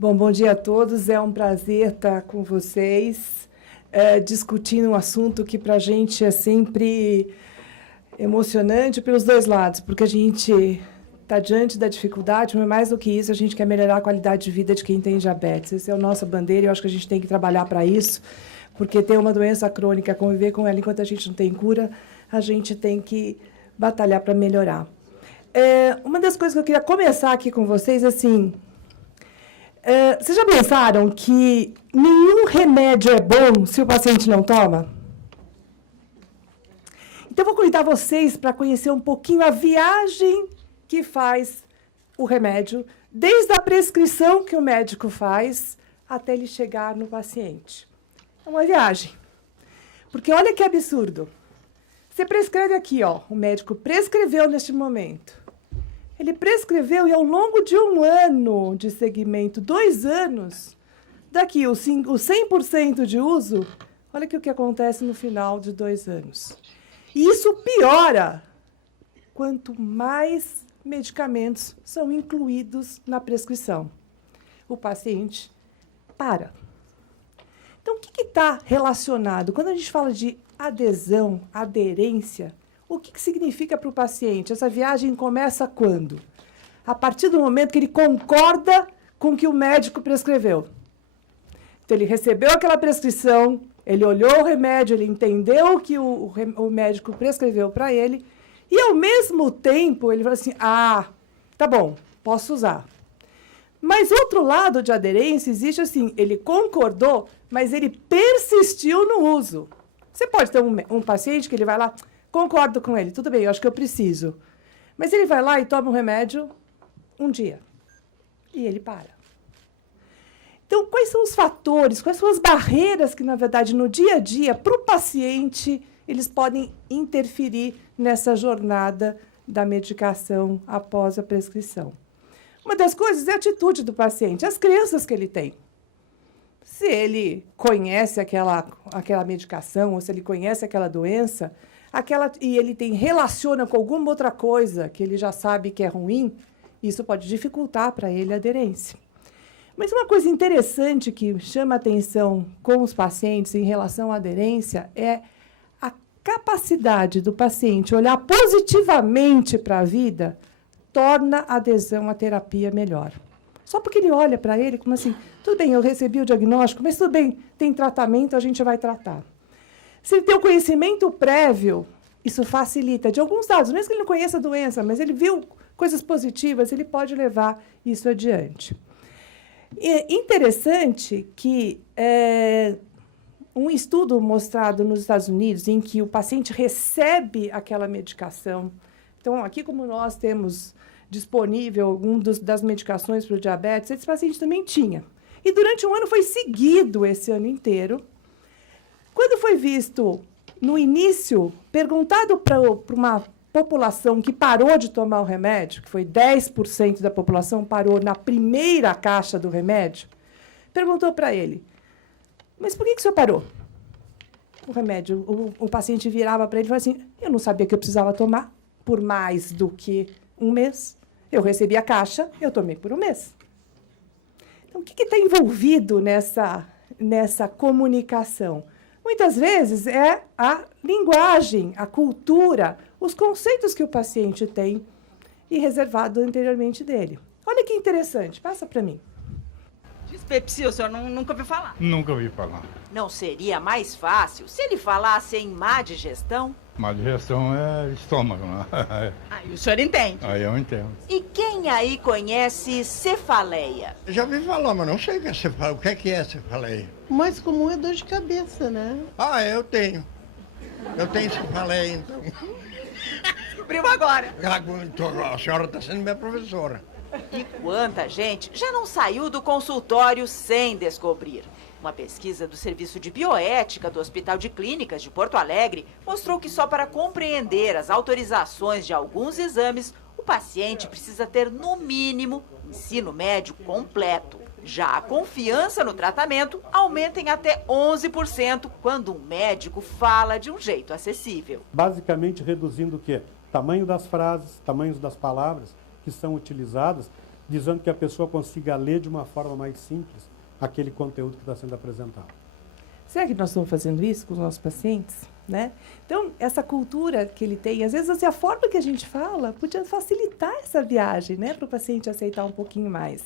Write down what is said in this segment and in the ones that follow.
Bom dia a todos. É um prazer estar com vocês, discutindo um assunto que para a gente é sempre emocionante pelos dois lados, porque a gente está diante da dificuldade, mas mais do que isso, a gente quer melhorar a qualidade de vida de quem tem diabetes. Essa é a nossa bandeira e eu acho que a gente tem que trabalhar para isso, porque ter uma doença crônica, conviver com ela enquanto a gente não tem cura, a gente tem que batalhar para melhorar. Uma das coisas que eu queria começar aqui com vocês, assim, vocês já pensaram que nenhum remédio é bom se o paciente não toma? Então, eu vou convidar vocês para conhecer um pouquinho a viagem que faz o remédio, desde a prescrição que o médico faz até ele chegar no paciente. É uma viagem. Porque olha que absurdo. Você prescreve aqui, ó, o médico prescreveu neste momento. Ele prescreveu e ao longo de 1 ano de segmento, 2 anos, daqui o 100% de uso, olha o que acontece no final de 2 anos. E isso piora quanto mais medicamentos são incluídos na prescrição. O paciente para. Então, o que está relacionado? Quando a gente fala de adesão, aderência, o que significa para o paciente? Essa viagem começa quando? A partir do momento que ele concorda com o que o médico prescreveu. Então, ele recebeu aquela prescrição, ele olhou o remédio, ele entendeu o que o médico prescreveu para ele, e, ao mesmo tempo, ele falou assim, tá bom, posso usar. Mas, outro lado de aderência, existe assim, ele concordou, mas ele persistiu no uso. Você pode ter um paciente que ele vai lá, concordo com ele, tudo bem, eu acho que eu preciso. Mas ele vai lá e toma um remédio um dia. E ele para. Então, quais são os fatores, quais são as barreiras que, na verdade, no dia a dia, para o paciente, eles podem interferir nessa jornada da medicação após a prescrição? Uma das coisas é a atitude do paciente, as crenças que ele tem. Se ele conhece aquela medicação, ou se ele conhece aquela doença, e ele relaciona com alguma outra coisa que ele já sabe que é ruim, isso pode dificultar para ele a aderência. Mas uma coisa interessante que chama atenção com os pacientes em relação à aderência é a capacidade do paciente olhar positivamente para a vida torna a adesão à terapia melhor. Só porque ele olha para ele como assim, tudo bem, eu recebi o diagnóstico, mas tudo bem, tem tratamento, a gente vai tratar. Se ele tem o conhecimento prévio, isso facilita. De alguns dados, mesmo que ele não conheça a doença, mas ele viu coisas positivas, ele pode levar isso adiante. É interessante que um estudo mostrado nos Estados Unidos, em que o paciente recebe aquela medicação. Então, aqui como nós temos disponível alguma das medicações para o diabetes, esse paciente também tinha. E durante 1 ano foi seguido esse ano inteiro. Quando foi visto, no início, perguntado para uma população que parou de tomar o remédio, que foi 10% da população parou na primeira caixa do remédio, perguntou para ele, mas por que o senhor parou? O remédio, o paciente virava para ele e falava assim, eu não sabia que eu precisava tomar por mais do que 1 mês. Eu recebi a caixa, eu tomei por 1 mês. Então, o que está envolvido nessa comunicação? Muitas vezes é a linguagem, a cultura, os conceitos que o paciente tem e reservado anteriormente dele. Olha que interessante, passa para mim. Dispepsia, o senhor nunca ouviu falar? Nunca ouvi falar. Não seria mais fácil se ele falasse em má digestão? Má digestão é estômago, né? Aí o senhor entende. Aí eu entendo. E quem aí conhece cefaleia? Já ouvi falar, mas não sei o que é cefaleia. O que é cefaleia? O mais comum é dor de cabeça, né? Eu tenho. Eu tenho cefaleia, então. Descobriu agora. A senhora está sendo minha professora. E quanta gente já não saiu do consultório sem descobrir? Uma pesquisa do Serviço de Bioética do Hospital de Clínicas de Porto Alegre mostrou que só para compreender as autorizações de alguns exames, o paciente precisa ter, no mínimo, ensino médio completo. Já a confiança no tratamento aumenta em até 11% quando um médico fala de um jeito acessível. Basicamente reduzindo o quê? Tamanho das frases, tamanhos das palavras que são utilizadas visando que a pessoa consiga ler de uma forma mais simples aquele conteúdo que está sendo apresentado. Será que nós estamos fazendo isso com os nossos pacientes? Né? Então, essa cultura que ele tem, às vezes, assim, a forma que a gente fala podia facilitar essa viagem, né, para o paciente aceitar um pouquinho mais.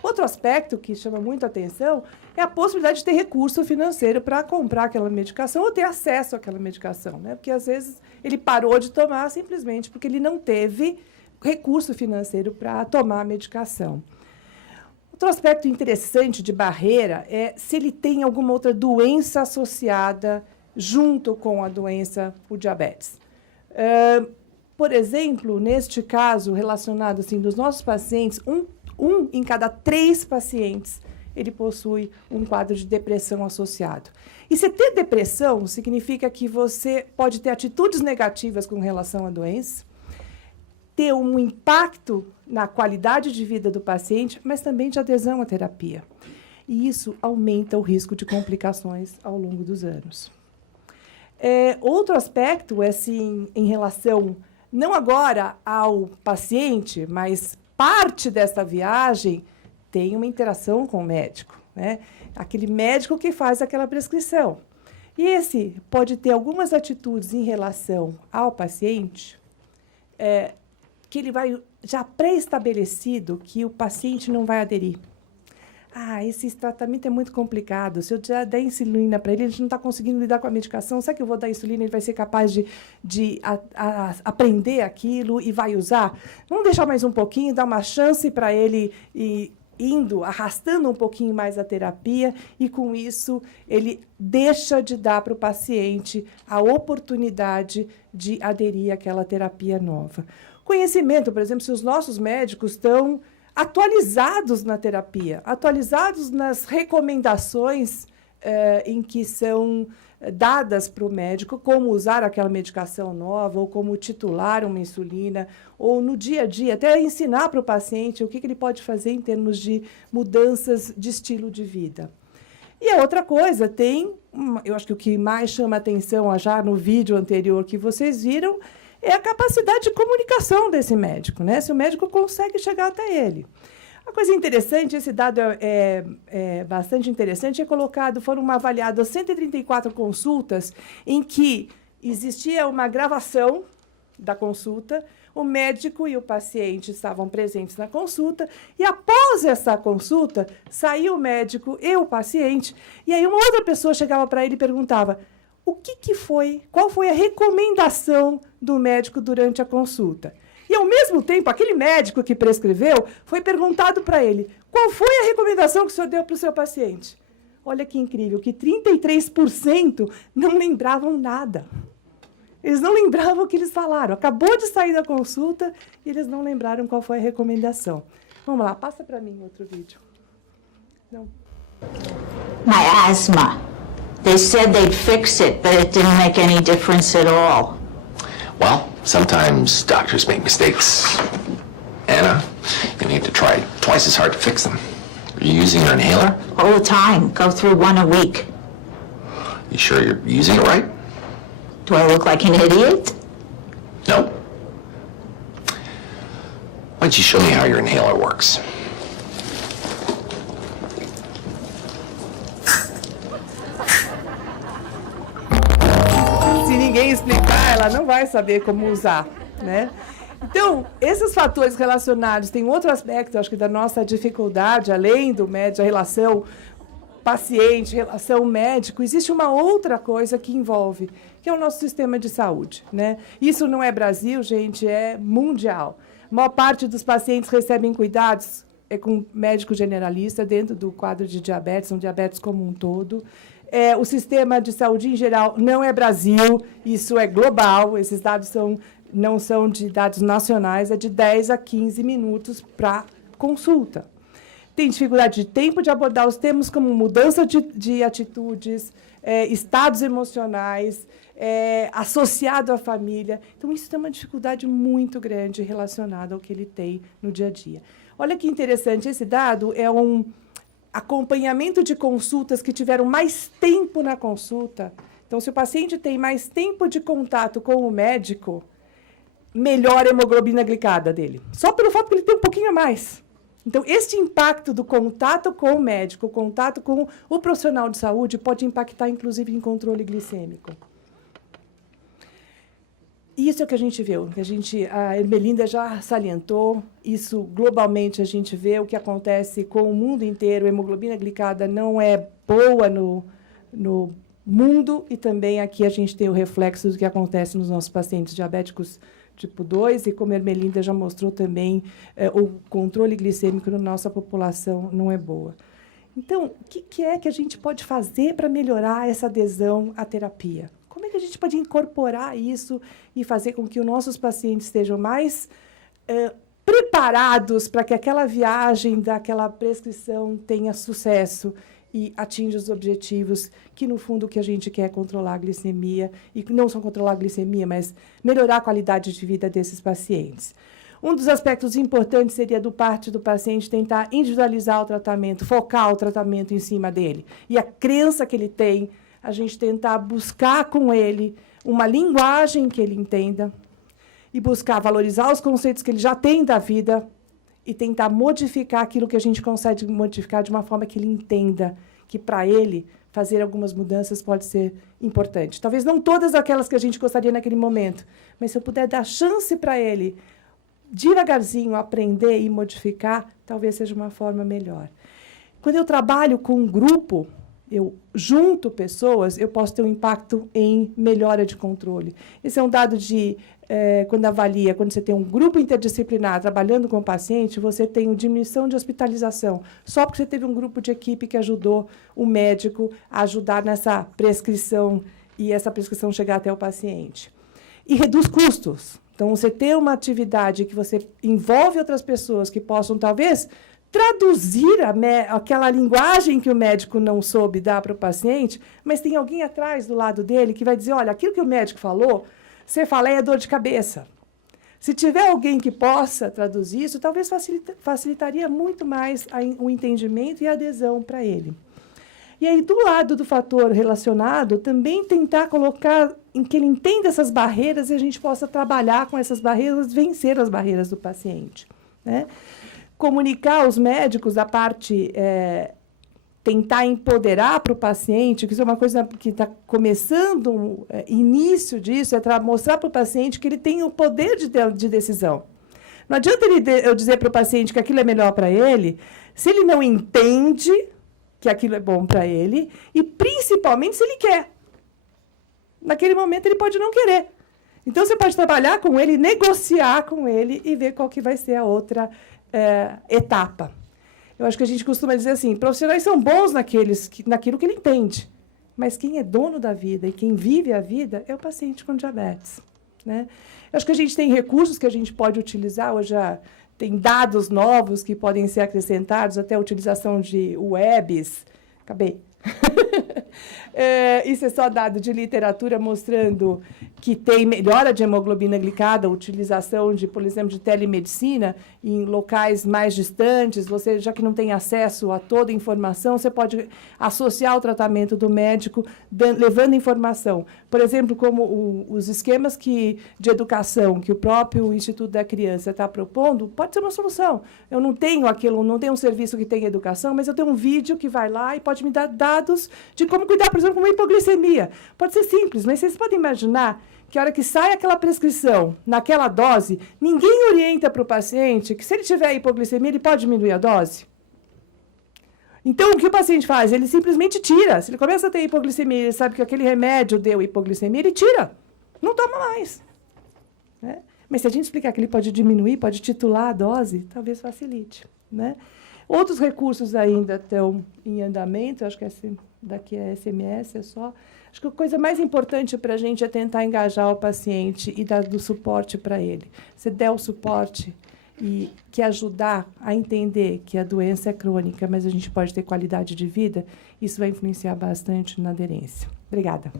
Outro aspecto que chama muito a atenção é a possibilidade de ter recurso financeiro para comprar aquela medicação ou ter acesso àquela medicação, né? Porque, às vezes, ele parou de tomar simplesmente porque ele não teve recurso financeiro para tomar a medicação. Outro aspecto interessante de barreira é se ele tem alguma outra doença associada junto com a doença, o diabetes. Por exemplo, neste caso, relacionado assim, dos nossos pacientes, um em cada 3 pacientes, ele possui um quadro de depressão associado. E se ter depressão significa que você pode ter atitudes negativas com relação à doença, ter um impacto na qualidade de vida do paciente, mas também de adesão à terapia. E isso aumenta o risco de complicações ao longo dos anos. Outro aspecto é, assim, em relação, não agora ao paciente, mas parte dessa viagem tem uma interação com o médico, né? Aquele médico que faz aquela prescrição. E esse pode ter algumas atitudes em relação ao paciente, que ele vai já pré-estabelecido que o paciente não vai aderir. Esse tratamento é muito complicado. Se eu já der insulina para ele, a gente não está conseguindo lidar com a medicação. Será que eu vou dar insulina e ele vai ser capaz de aprender aquilo e vai usar? Vamos deixar mais um pouquinho, dar uma chance para ele ir arrastando um pouquinho mais a terapia e, com isso, ele deixa de dar para o paciente a oportunidade de aderir àquela terapia nova. Conhecimento, por exemplo, se os nossos médicos estão atualizados na terapia, atualizados nas recomendações em que são dadas para o médico, como usar aquela medicação nova, ou como titular uma insulina, ou no dia a dia, até ensinar para o paciente o que ele pode fazer em termos de mudanças de estilo de vida. E a outra coisa, eu acho que o que mais chama atenção já no vídeo anterior que vocês viram, é a capacidade de comunicação desse médico, né? Se o médico consegue chegar até ele. Uma coisa interessante, esse dado é bastante interessante, foram avaliadas 134 consultas em que existia uma gravação da consulta, o médico e o paciente estavam presentes na consulta, e após essa consulta, saiu o médico e o paciente, e aí uma outra pessoa chegava para ele e perguntava: qual foi a recomendação do médico durante a consulta? E, ao mesmo tempo, aquele médico que prescreveu, foi perguntado para ele: qual foi a recomendação que o senhor deu para o seu paciente? Olha que incrível, que 33% não lembravam nada. Eles não lembravam o que eles falaram. Acabou de sair da consulta e eles não lembraram qual foi a recomendação. Vamos lá, passa para mim outro vídeo. Não. My asthma. They said they'd fix it, but it didn't make any difference at all. Well, sometimes doctors make mistakes. Anna, you need to try twice as hard to fix them. Are you using your inhaler? All the time. Go through one a week. You sure you're using it right? Do I look like an idiot? No. Why don't you show me how your inhaler works? Se ninguém explicar, ela não vai saber como usar, né? Então, esses fatores relacionados, tem outro aspecto, acho que da nossa dificuldade, além do médico, a relação paciente, relação médico, existe uma outra coisa que envolve, que é o nosso sistema de saúde, né? Isso não é Brasil, gente, é mundial. A maior parte dos pacientes recebem cuidados com médico generalista dentro do quadro de diabetes, um diabetes como um todo. O sistema de saúde em geral não é Brasil, isso é global, esses dados não são de dados nacionais, é de 10 a 15 minutos para consulta. Tem dificuldade de tempo de abordar os temas como mudança de atitudes, estados emocionais, associado à família. Então, isso tem uma dificuldade muito grande relacionada ao que ele tem no dia a dia. Olha que interessante, esse dado é um acompanhamento de consultas que tiveram mais tempo na consulta. Então, se o paciente tem mais tempo de contato com o médico, melhor a hemoglobina glicada dele. Só pelo fato que ele tem um pouquinho a mais. Então, este impacto do contato com o médico, o contato com o profissional de saúde, pode impactar, inclusive, em controle glicêmico. Isso é o que a gente vê, a Ermelinda já salientou, isso globalmente a gente vê, o que acontece com o mundo inteiro, a hemoglobina glicada não é boa no mundo, e também aqui a gente tem o reflexo do que acontece nos nossos pacientes diabéticos tipo 2, e como a Ermelinda já mostrou também, o controle glicêmico na nossa população não é boa. Então, o que é que a gente pode fazer para melhorar essa adesão à terapia? Como é que a gente pode incorporar isso e fazer com que os nossos pacientes estejam mais preparados para que aquela viagem daquela prescrição tenha sucesso e atinja os objetivos que, no fundo, o que a gente quer é controlar a glicemia, e não só controlar a glicemia, mas melhorar a qualidade de vida desses pacientes. Um dos aspectos importantes seria, do parte do paciente, tentar individualizar o tratamento, focar o tratamento em cima dele. E a crença que ele tem, a gente tentar buscar com ele uma linguagem que ele entenda e buscar valorizar os conceitos que ele já tem da vida e tentar modificar aquilo que a gente consegue modificar de uma forma que ele entenda que, para ele, fazer algumas mudanças pode ser importante. Talvez não todas aquelas que a gente gostaria naquele momento, mas se eu puder dar chance para ele, devagarzinho, aprender e modificar, talvez seja uma forma melhor. Quando eu trabalho com um grupo, eu junto pessoas, eu posso ter um impacto em melhora de controle. Esse é um dado de, quando você tem um grupo interdisciplinar trabalhando com o paciente, você tem diminuição de hospitalização, só porque você teve um grupo de equipe que ajudou o médico a ajudar nessa prescrição e essa prescrição chegar até o paciente. E reduz custos. Então, você ter uma atividade que você envolve outras pessoas que possam, talvez, traduzir aquela linguagem que o médico não soube dar para o paciente, mas tem alguém atrás do lado dele que vai dizer, olha, aquilo que o médico falou, você fala, é dor de cabeça. Se tiver alguém que possa traduzir isso, talvez facilitaria muito mais o entendimento e a adesão para ele. E aí, do lado do fator relacionado, também tentar colocar em que ele entenda essas barreiras e a gente possa trabalhar com essas barreiras, vencer as barreiras do paciente, né? Comunicar aos médicos da parte, tentar empoderar para o paciente, que isso é uma coisa que está começando, início disso, mostrar para o paciente que ele tem o poder de decisão. Não adianta eu dizer para o paciente que aquilo é melhor para ele, se ele não entende que aquilo é bom para ele, e principalmente se ele quer. Naquele momento, ele pode não querer. Então, você pode trabalhar com ele, negociar com ele e ver qual que vai ser a outra etapa. Eu acho que a gente costuma dizer assim, profissionais são bons naquilo que ele entende, mas quem é dono da vida e quem vive a vida é o paciente com diabetes, né? Eu acho que a gente tem recursos que a gente pode utilizar, hoje tem dados novos que podem ser acrescentados, até a utilização de webs. Acabei. Isso é só dado de literatura mostrando que tem melhora de hemoglobina glicada, utilização de, por exemplo, de telemedicina em locais mais distantes. Você, já que não tem acesso a toda a informação, você pode associar o tratamento do médico levando informação. Por exemplo, como os esquemas de educação que o próprio Instituto da Criança está propondo, pode ser uma solução. Eu não tenho um serviço que tenha educação, mas eu tenho um vídeo que vai lá e pode me dar dados de como cuidar, por exemplo, com uma hipoglicemia. Pode ser simples, mas vocês podem imaginar que a hora que sai aquela prescrição, naquela dose, ninguém orienta para o paciente que, se ele tiver hipoglicemia, ele pode diminuir a dose? Então, o que o paciente faz? Ele simplesmente tira. Se ele começa a ter hipoglicemia, ele sabe que aquele remédio deu hipoglicemia, ele tira. Não toma mais. Né? Mas se a gente explicar que ele pode diminuir, pode titular a dose, talvez facilite. Né? Outros recursos ainda estão em andamento, acho que daqui a SMS é só. Acho que a coisa mais importante para a gente é tentar engajar o paciente e dar do suporte para ele. Se der o suporte e que ajudar a entender que a doença é crônica, mas a gente pode ter qualidade de vida, isso vai influenciar bastante na aderência. Obrigada.